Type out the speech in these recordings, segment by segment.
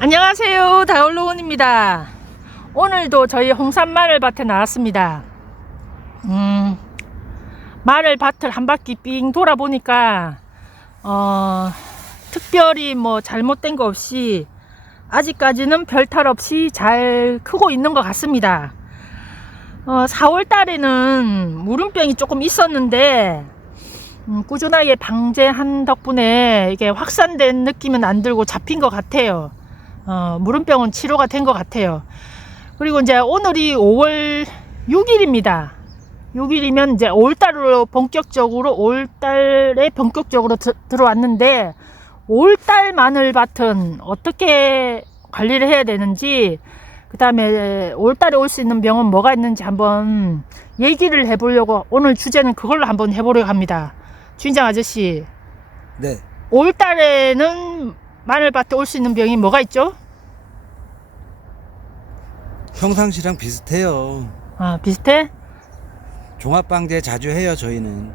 안녕하세요, 다올로운입니다. 오늘도 저희 홍산 마늘밭에 나왔습니다. 마늘밭을 한 바퀴 삥 돌아보니까 특별히 뭐 잘못된 거 없이 아직까지는 별탈 없이 잘 크고 있는 것 같습니다. 4월 달에는 무름병이 조금 있었는데 꾸준하게 방제한 덕분에 이게 확산된 느낌은 안 들고 잡힌 것 같아요. 무름병은 치료가 된 것 같아요. 그리고 이제 오늘이 5월 6일입니다. 6일이면 이제 5월달에 본격적으로 들어왔는데 5월달 마늘밭은 어떻게 관리를 해야 되는지, 그 다음에 5월달에 올 수 있는 병은 뭐가 있는지 한번 얘기를 해보려고, 오늘 주제는 그걸로 한번 해보려고 합니다. 주인장 아저씨, 네. 5월달에는 마늘밭에 올 수 있는 병이 뭐가 있죠? 평상시랑 비슷해요. 아, 비슷해? 종합방제 자주 해요, 저희는.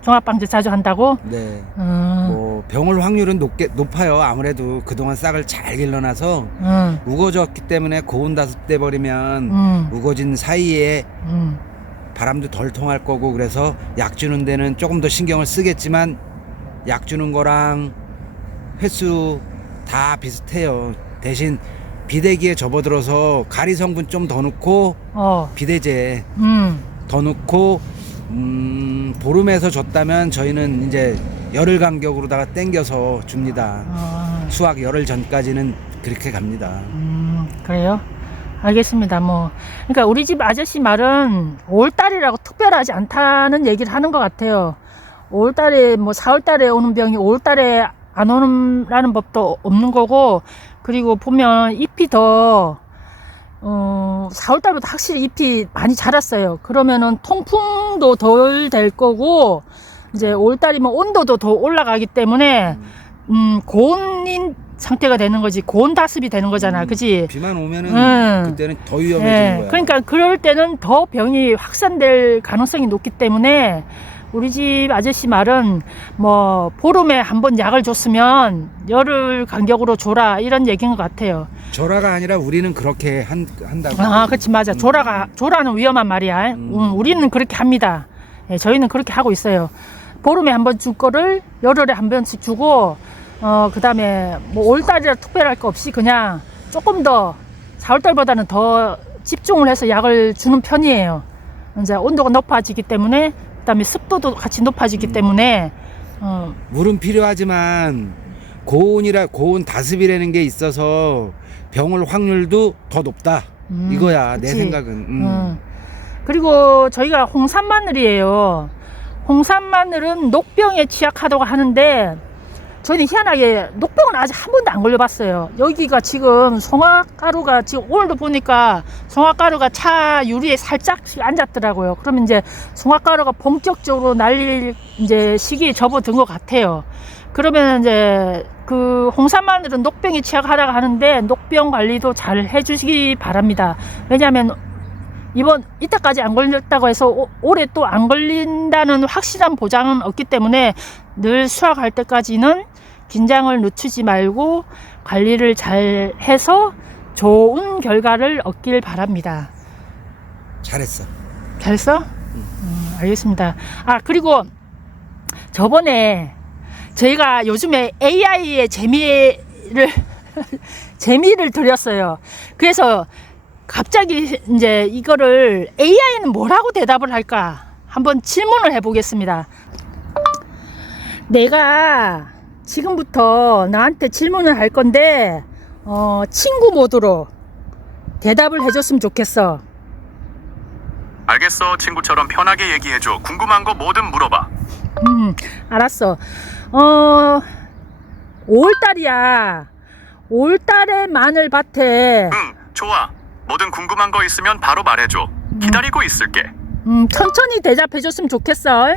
종합방제 자주 한다고? 네. 뭐 병 올 확률은 높아요. 아무래도 그동안 싹을 잘 길러놔서 우거졌기 때문에 고온 다습돼 버리면 우거진 사이에 바람도 덜 통할 거고, 그래서 약 주는 데는 조금 더 신경을 쓰겠지만 약 주는 거랑 횟수 다 비슷해요. 대신 비대기에 접어들어서 가리 성분 좀 더 넣고 비대제 더 넣고 보름에서 줬다면 저희는 이제 열흘 간격으로다가 땡겨서 줍니다. 수확 열흘 전까지는 그렇게 갑니다. 그래요? 알겠습니다. 그러니까 우리 집 아저씨 말은 5월달이라고 특별하지 않다는 얘기를 하는 것 같아요. 5월달에 4월달에 오는 병이 5월달에 안 오는라는 법도 없는 거고, 그리고 보면 잎이 더 4월달부터 확실히 잎이 많이 자랐어요. 그러면은 통풍도 덜 될 거고, 이제 5월달이면 온도도 더 올라가기 때문에 고온인 상태가 되는 거지, 고온 다습이 되는 거잖아. 그지? 비만 오면은 그때는 더 위험해지는 거야. 그러니까 그럴 때는 더 병이 확산될 가능성이 높기 때문에 우리 집 아저씨 말은 보름에 한 번 약을 줬으면 열흘 간격으로 줘라, 이런 얘기인 것 같아요. 조라가 아니라 우리는 그렇게 한다고. 아, 그렇지, 맞아. 조라는 위험한 말이야. 우리는 그렇게 합니다. 예, 저희는 그렇게 하고 있어요. 보름에 한 번 줄 거를 열흘에 한 번씩 주고, 그 다음에 5월달이라 특별할 거 없이 그냥 조금 더 4월달보다는 더 집중을 해서 약을 주는 편이에요. 이제 온도가 높아지기 때문에, 그 다음에 습도도 같이 높아지기 때문에 물은 필요하지만 고온 다습이라는 게 있어서 병 올 확률도 더 높다, 이거야. 그치. 내 생각은. 그리고 저희가 홍산 마늘이에요. 홍산 마늘은 녹병에 취약하다고 하는데, 저희는 희한하게 녹병은 아직 한 번도 안 걸려봤어요. 여기가 지금 송화가루가, 지금 오늘도 보니까 송화가루가 차 유리에 살짝씩 앉았더라고요. 그러면 이제 송화가루가 본격적으로 날릴 이제 시기에 접어든 것 같아요. 그러면 이제 그 홍산 마늘은 녹병에 취약하다고 하는데, 녹병 관리도 잘 해주시기 바랍니다. 왜냐하면 이때까지 안 걸렸다고 해서 올해 또 안 걸린다는 확실한 보장은 없기 때문에 늘 수확할 때까지는 긴장을 늦추지 말고 관리를 잘 해서 좋은 결과를 얻길 바랍니다. 잘했어. 잘했어? 알겠습니다. 아, 그리고 저번에 저희가 요즘에 AI의 재미를 드렸어요. 그래서 갑자기 이제 이거를 AI는 뭐라고 대답을 할까 한번 질문을 해보겠습니다. 내가 지금부터 나한테 질문을 할 건데 친구 모드로 대답을 해줬으면 좋겠어. 알겠어. 친구처럼 편하게 얘기해줘. 궁금한 거 뭐든 물어봐. 알았어. 5월달이야. 5월달에 마늘밭에. 응, 좋아. 뭐든 궁금한 거 있으면 바로 말해줘. 기다리고 있을게. 천천히 대답해줬으면 좋겠어.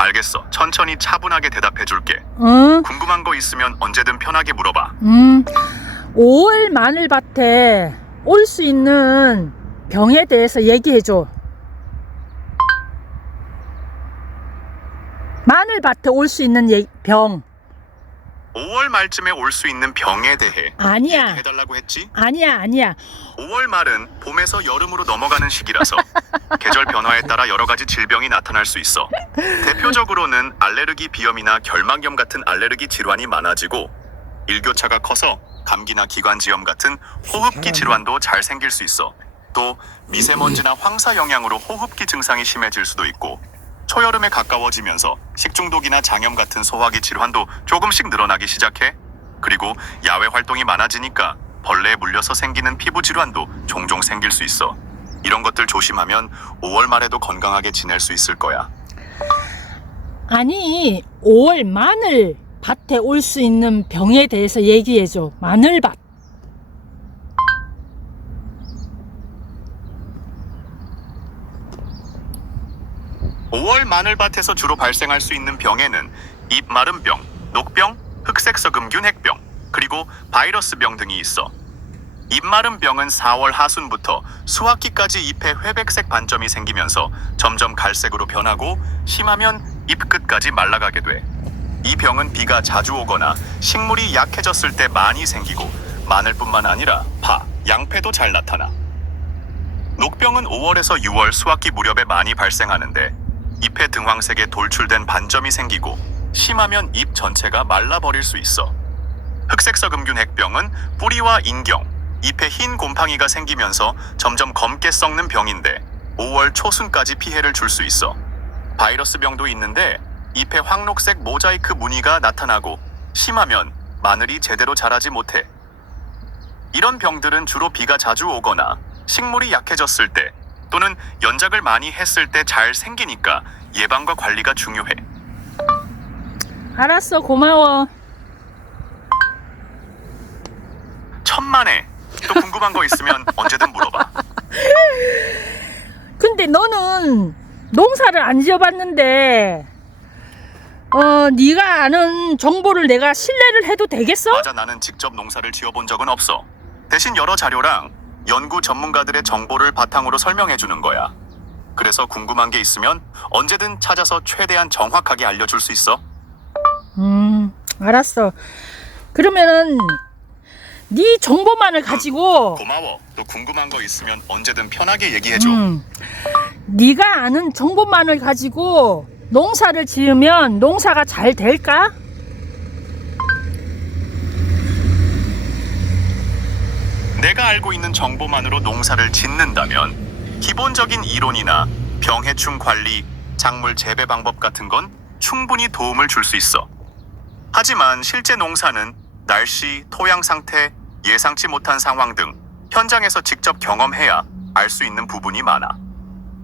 알겠어. 천천히 차분하게 대답해줄게. 궁금한 거 있으면 언제든 편하게 물어봐. 5월 마늘밭에 올 수 있는 병에 대해서 얘기해줘. 마늘밭에 올 수 있는 병. 5월 말쯤에 올 수 있는 병에 대해 아니야. 해달라고 했지? 아니야. 5월 말은 봄에서 여름으로 넘어가는 시기라서 계절 변화에 따라 여러 가지 질병이 나타날 수 있어. 대표적으로는 알레르기 비염이나 결막염 같은 알레르기 질환이 많아지고 일교차가 커서 감기나 기관지염 같은 호흡기 질환도 잘 생길 수 있어. 또 미세먼지나 황사 영향으로 호흡기 증상이 심해질 수도 있고 초여름에 가까워지면서 식중독이나 장염 같은 소화기 질환도 조금씩 늘어나기 시작해. 그리고 야외 활동이 많아지니까 벌레에 물려서 생기는 피부 질환도 종종 생길 수 있어. 이런 것들 조심하면 5월 말에도 건강하게 지낼 수 있을 거야. 아니, 5월 마늘 밭에 올 수 있는 병에 대해서 얘기해줘. 마늘밭. 5월 마늘밭에서 주로 발생할 수 있는 병에는 잎 마름병, 녹병, 흑색서금균 핵병, 그리고 바이러스병 등이 있어. 잎 마름병은 4월 하순부터 수확기까지 잎에 회백색 반점이 생기면서 점점 갈색으로 변하고 심하면 잎 끝까지 말라가게 돼. 이 병은 비가 자주 오거나 식물이 약해졌을 때 많이 생기고 마늘뿐만 아니라 파, 양패도 잘 나타나. 녹병은 5월에서 6월 수확기 무렵에 많이 발생하는데 잎에 등황색에 돌출된 반점이 생기고 심하면 잎 전체가 말라버릴 수 있어. 흑색서금균 핵병은 뿌리와 인경, 잎에 흰 곰팡이가 생기면서 점점 검게 썩는 병인데 5월 초순까지 피해를 줄 수 있어. 바이러스병도 있는데 잎에 황록색 모자이크 무늬가 나타나고 심하면 마늘이 제대로 자라지 못해. 이런 병들은 주로 비가 자주 오거나 식물이 약해졌을 때 또는 연작을 많이 했을 때 잘 생기니까 예방과 관리가 중요해. 알았어, 고마워. 천만에. 또 궁금한 거 있으면 언제든 물어봐. 근데 너는 농사를 안 지어봤는데 네가 아는 정보를 내가 신뢰를 해도 되겠어? 맞아, 나는 직접 농사를 지어본 적은 없어. 대신 여러 자료랑 연구 전문가들의 정보를 바탕으로 설명해 주는 거야. 그래서 궁금한 게 있으면 언제든 찾아서 최대한 정확하게 알려줄 수 있어. 알았어. 그러면은 네 정보만을 가지고 고마워. 또 궁금한 거 있으면 언제든 편하게 얘기해줘. 네가 아는 정보만을 가지고 농사를 지으면 농사가 잘 될까? 내가 알고 있는 정보만으로 농사를 짓는다면 기본적인 이론이나 병해충 관리, 작물 재배 방법 같은 건 충분히 도움을 줄 수 있어. 하지만 실제 농사는 날씨, 토양 상태, 예상치 못한 상황 등 현장에서 직접 경험해야 알 수 있는 부분이 많아.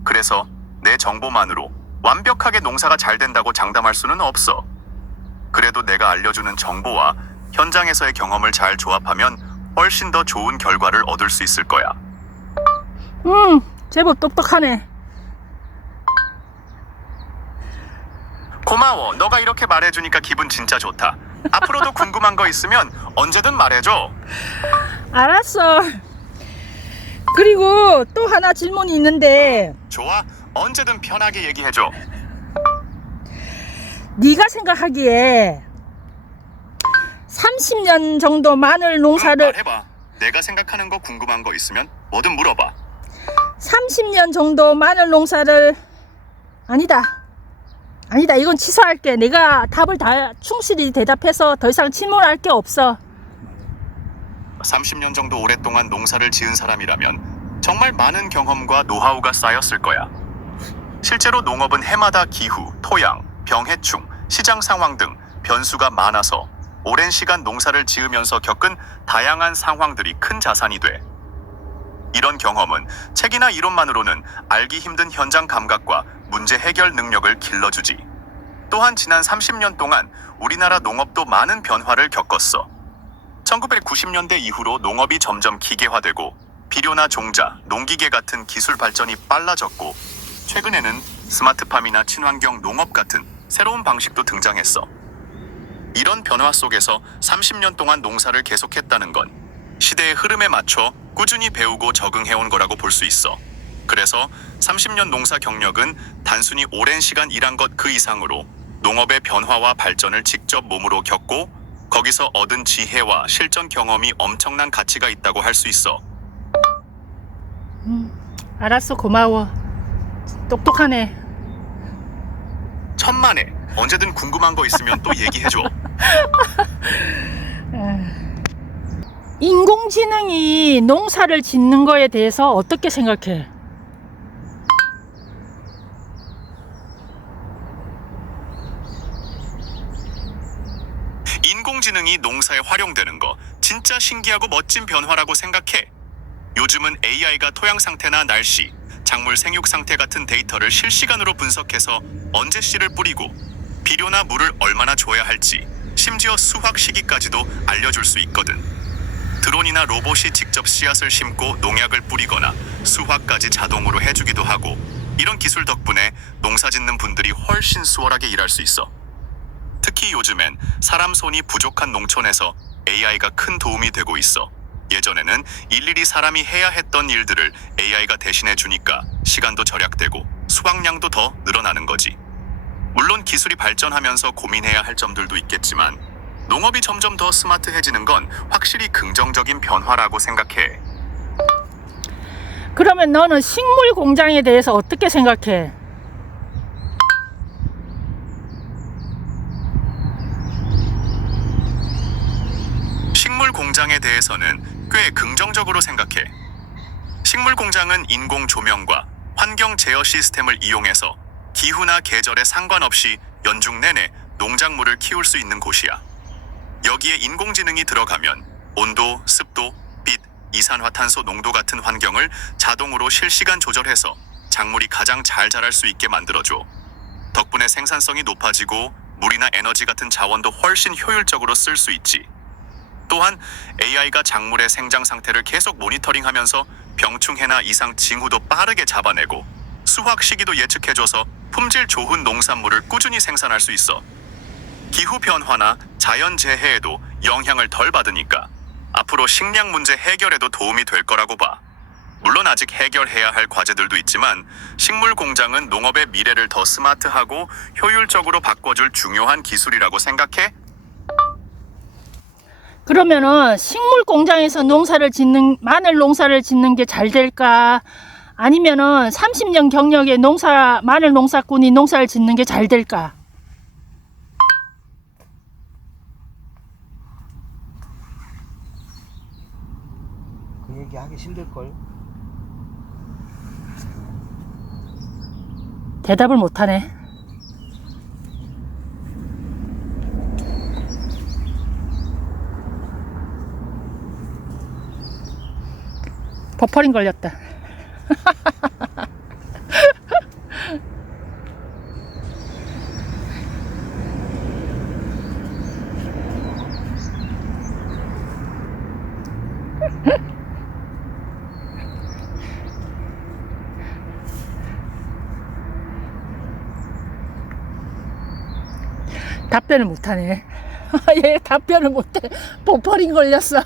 그래서 내 정보만으로 완벽하게 농사가 잘 된다고 장담할 수는 없어. 그래도 내가 알려주는 정보와 현장에서의 경험을 잘 조합하면 훨씬 더 좋은 결과를 얻을 수 있을 거야. 제법 똑똑하네. 고마워. 너가 이렇게 말해주니까 기분 진짜 좋다. 앞으로도 궁금한 거 있으면 언제든 말해줘. 알았어. 그리고 또 하나 질문이 있는데 좋아. 언제든 편하게 얘기해줘. 네가 생각하기에 30년 정도 마늘 농사를 말해봐. 내가 생각하는 거 궁금한 거 있으면 뭐든 물어봐. 30년 정도 마늘 농사를 아니다 이건 취소할게. 내가 답을 다 충실히 대답해서 더 이상 질문할 게 없어. 30년 정도 오랫동안 농사를 지은 사람이라면 정말 많은 경험과 노하우가 쌓였을 거야. 실제로 농업은 해마다 기후, 토양, 병해충, 시장 상황 등 변수가 많아서 오랜 시간 농사를 지으면서 겪은 다양한 상황들이 큰 자산이 돼. 이런 경험은 책이나 이론만으로는 알기 힘든 현장 감각과 문제 해결 능력을 길러주지. 또한 지난 30년 동안 우리나라 농업도 많은 변화를 겪었어. 1990년대 이후로 농업이 점점 기계화되고 비료나 종자, 농기계 같은 기술 발전이 빨라졌고 최근에는 스마트팜이나 친환경 농업 같은 새로운 방식도 등장했어. 이런 변화 속에서 30년 동안 농사를 계속했다는 건 시대의 흐름에 맞춰 꾸준히 배우고 적응해온 거라고 볼 수 있어. 그래서 30년 농사 경력은 단순히 오랜 시간 일한 것 그 이상으로 농업의 변화와 발전을 직접 몸으로 겪고 거기서 얻은 지혜와 실전 경험이 엄청난 가치가 있다고 할 수 있어. 알았어, 고마워. 똑똑하네. 천만에. 언제든 궁금한 거 있으면 또 얘기해줘. 인공지능이 농사를 짓는 거에 대해서 어떻게 생각해? 인공지능이 농사에 활용되는 거 진짜 신기하고 멋진 변화라고 생각해. 요즘은 AI가 토양 상태나 날씨, 작물 생육 상태 같은 데이터를 실시간으로 분석해서 언제 씨를 뿌리고 비료나 물을 얼마나 줘야 할지, 심지어 수확 시기까지도 알려줄 수 있거든. 드론이나 로봇이 직접 씨앗을 심고 농약을 뿌리거나 수확까지 자동으로 해주기도 하고, 이런 기술 덕분에 농사 짓는 분들이 훨씬 수월하게 일할 수 있어. 특히 요즘엔 사람 손이 부족한 농촌에서 AI가 큰 도움이 되고 있어. 예전에는 일일이 사람이 해야 했던 일들을 AI가 대신해 주니까 시간도 절약되고 수확량도 더 늘어나는 거지. 물론 기술이 발전하면서 고민해야 할 점들도 있겠지만 농업이 점점 더 스마트해지는 건 확실히 긍정적인 변화라고 생각해. 그러면 너는 식물 공장에 대해서 어떻게 생각해? 식물 공장에 대해서는 꽤 긍정적으로 생각해. 식물 공장은 인공 조명과 환경 제어 시스템을 이용해서 기후나 계절에 상관없이 연중 내내 농작물을 키울 수 있는 곳이야. 여기에 인공지능이 들어가면 온도, 습도, 빛, 이산화탄소 농도 같은 환경을 자동으로 실시간 조절해서 작물이 가장 잘 자랄 수 있게 만들어줘. 덕분에 생산성이 높아지고 물이나 에너지 같은 자원도 훨씬 효율적으로 쓸 수 있지. 또한 AI가 작물의 생장 상태를 계속 모니터링하면서 병충해나 이상 징후도 빠르게 잡아내고 수확 시기도 예측해줘서 품질 좋은 농산물을 꾸준히 생산할 수 있어. 기후 변화나 자연 재해에도 영향을 덜 받으니까 앞으로 식량 문제 해결에도 도움이 될 거라고 봐. 물론 아직 해결해야 할 과제들도 있지만 식물 공장은 농업의 미래를 더 스마트하고 효율적으로 바꿔줄 중요한 기술이라고 생각해. 그러면은 식물 공장에서 마늘 농사를 짓는 게 잘 될까? 아니면은 30년 경력의 마늘 농사꾼이 농사를 짓는 게 잘 될까? 그 얘기 하기 힘들걸. 대답을 못하네. 버퍼링 걸렸다. 답변을 못하네. 얘 답변을 못해. 버퍼링 걸렸어.